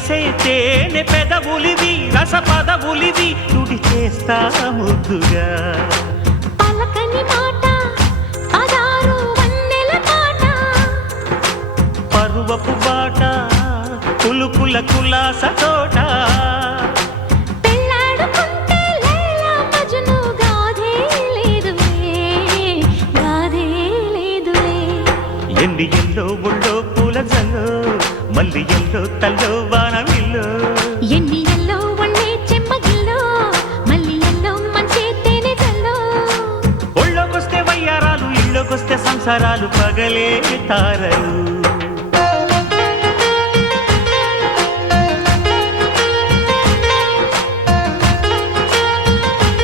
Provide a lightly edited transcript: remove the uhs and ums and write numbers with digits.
చేసే తేనె పెదవులివి రస పదవులివి తుడి చేస్తా ముద్దుగా పలకని మాట పదారు వన్నెల పాట పరువపు బాట కులుకుల కులాస తోట పెళ్ళాడుకుంటే లైలా మజ్ను గాథే లేదులే ఎండి ఎల్లో ఒళ్ళో పూల జల్లో మల్లి ఎల్లో తల్లో వానవిల్లో ఎన్ని ఎల్లో ఒళ్ళే చెమ్మగిల్లో మల్లి ఎల్లో మంచి తేనె జల్లో ఒళ్ళోకొస్తే వయ్యారాలు ఇళ్ళోకొస్తే సంసారాలు పగలే తారలు